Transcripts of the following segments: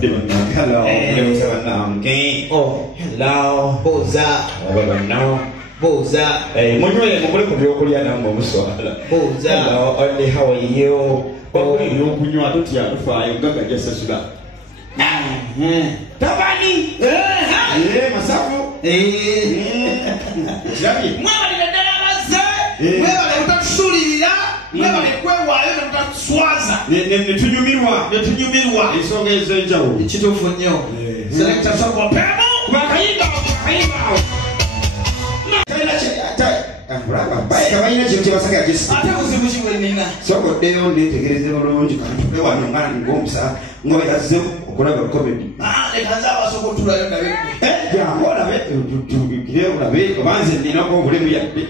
Hello. Oh, hello. Boza. Boza. Munyoye mukole ku byokulya namwe muswala. Boza. Hello, how are you? Bakuli okunywa tutya tufaayo gaga jasasula. Tabani. Masafu. Jabi. Mwali ndala mazze. Mwali utakushulira. Mwali kwewaayo utakuswaza. Netunyumirwa. Ensonga ez'enjawulo. Kituufu nnyo. Selector soko pemo. Bakayinga. Kabayina kintu kyebasaga gisi ate buzibu kiwenina sokoddeyo ndetegereze bulungi kantuke wano nga ng'omusa ng'oyaze okulaba comedy lekanza abasokotulayo nabe jangu olabe tukire olabe obanze ndinako obulemu yadde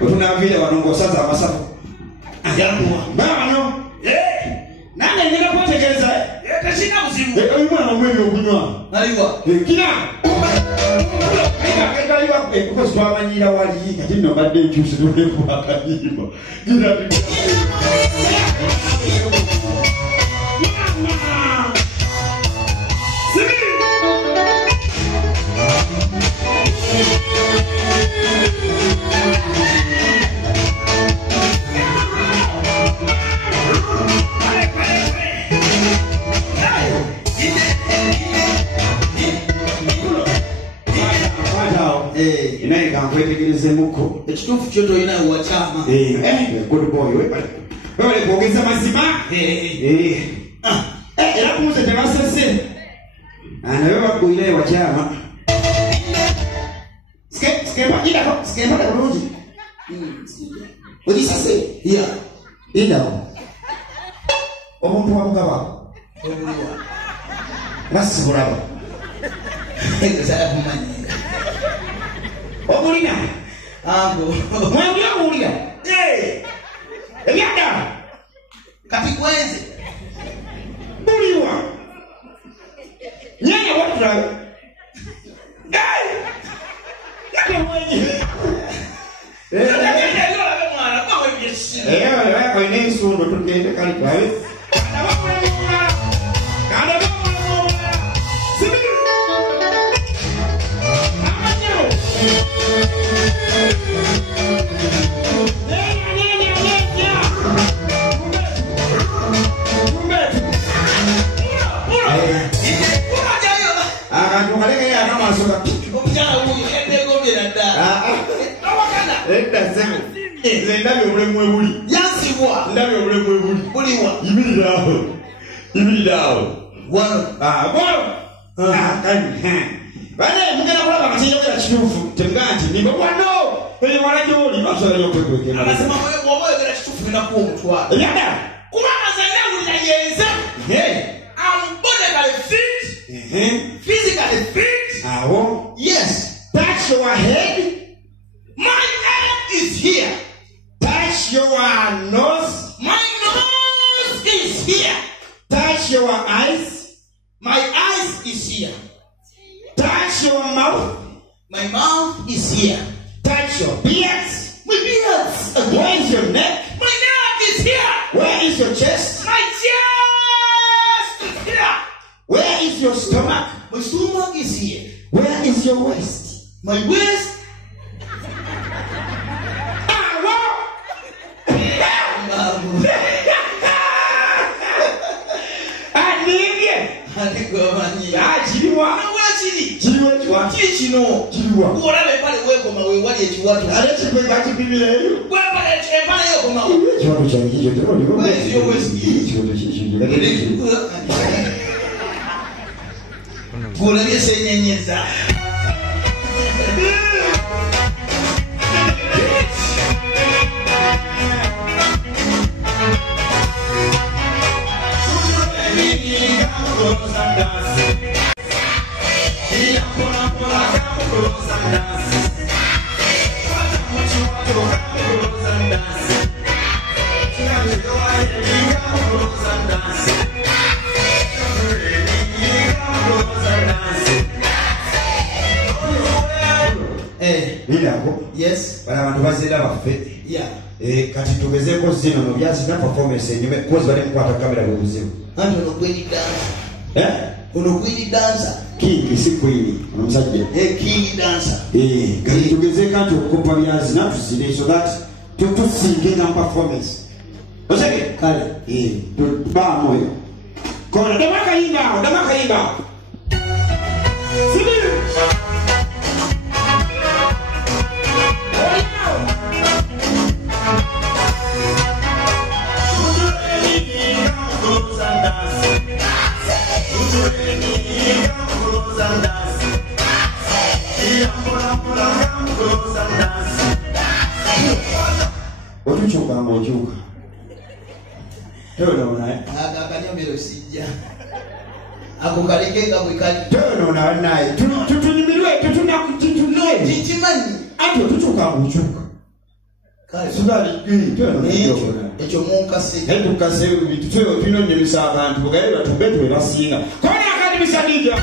otunaviire wano ng'osaza amasafu ajaluwa bano nange ngenda kwetegereza tekina buzibu oyo mwana omwebyo okunywa naliwa kina because twamanyira wali kati nno badde nkyusiddwe kubakanyirwa inaye kankwetegerezemuko ekituufu kyo toyina wakyama good boy wale kwogeza mazima era kumuze tebasese naye baguyire wakyama skempada bulungi ogisase indawo omuntu wamugaba nasibulaba Omulina ago mwebyo omulina ebyadda kati kwenze buliwa nyanya watulabe yako mwenye oyina ensundo tugende kali kawe Ndabe obulemu ebuli yansibwa ndabe obulemu ebuli buliwa ibirirawo wano bane mugenda kulaba amateyoera kituufu temuganti nimba wano eyo wala gyoli basobola n'okwekwekera abasema bw'oba oyogera kituufu genda kuwa omutwalo ebyadda kubanga zalina wulira yenze I'm bodily fit physically fit awo yes touch your head my head is here touch your nose my nose is here touch your eyes my eyes is here touch your mouth my mouth is here touch your beards my beards where is your neck my neck is here where is your chest my chest is here where is your stomach my stomach is here where is your waist my waist Yes, abantu bazira baffe kati tugezeko zino no byazi na performance enyume kozi bali mkwata kamera ku buzibu anti no kwini dancer ono kwini dancer king si kwini omusajja king dancer kati tugezeka nti okukopa byazi na tusine so that tusinge na performance oseke kale ba moyo kona damaka yimba sibi otuchoka ngochuka naona akanyomero sijja ako kaleke mwikali naona naye tutunyumirwe tutunakutitulwe jitimani ato tuchoka ngochuka kale sudali echo munkase edukase bitu tyo binonyemisa abantu bagaye batubetwe basinga kona akadi bisadija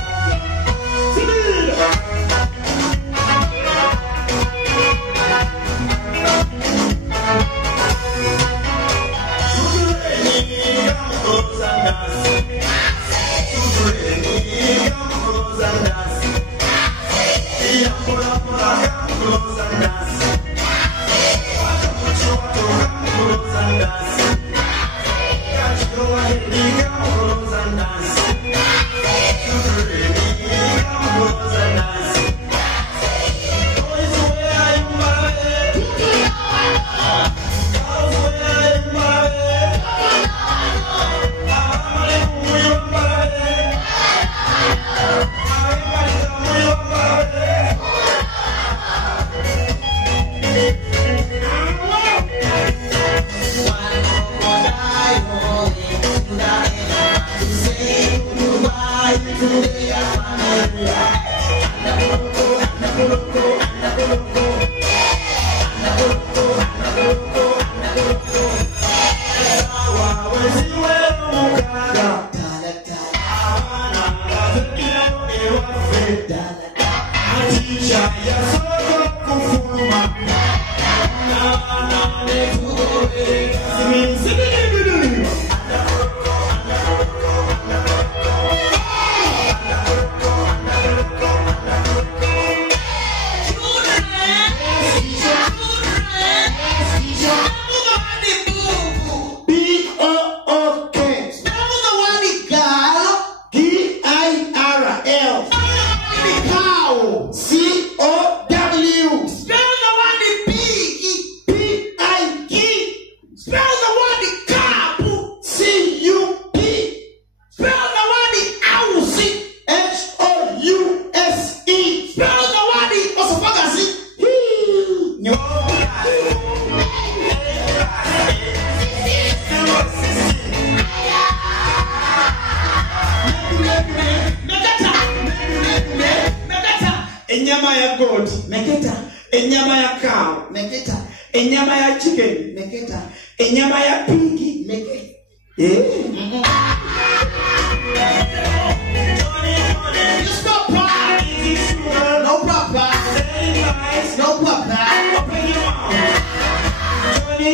enyama ya goat meketa, enyama ya cow meketa, enyama ya chicken meketa, enyama ya pig meketa.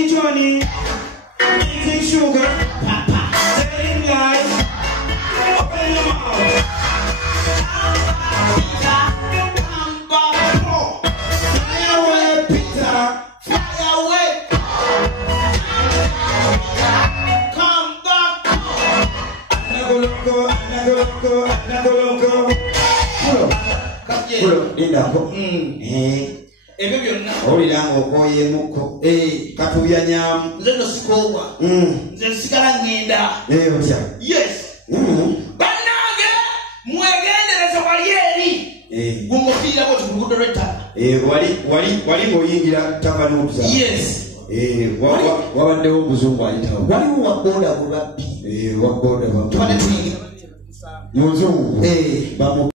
Johnny, eating sugar, Papa, telling lies, open your mouth. Fly away, Peter, fly away. Come back. Anagoloko. Hello, Linda. Ebe byonna oliranga okoyemuko katubya nyamu nze nosikowa nze sikala ngenda otya yes bannange mwegendereze wali eri gumufiira ko tukugudo lwetta wali ng'oyingira tava n'okuza yes wabaddewo omuzungu ayitawo waliwo waboda bulabbi waboda muzungu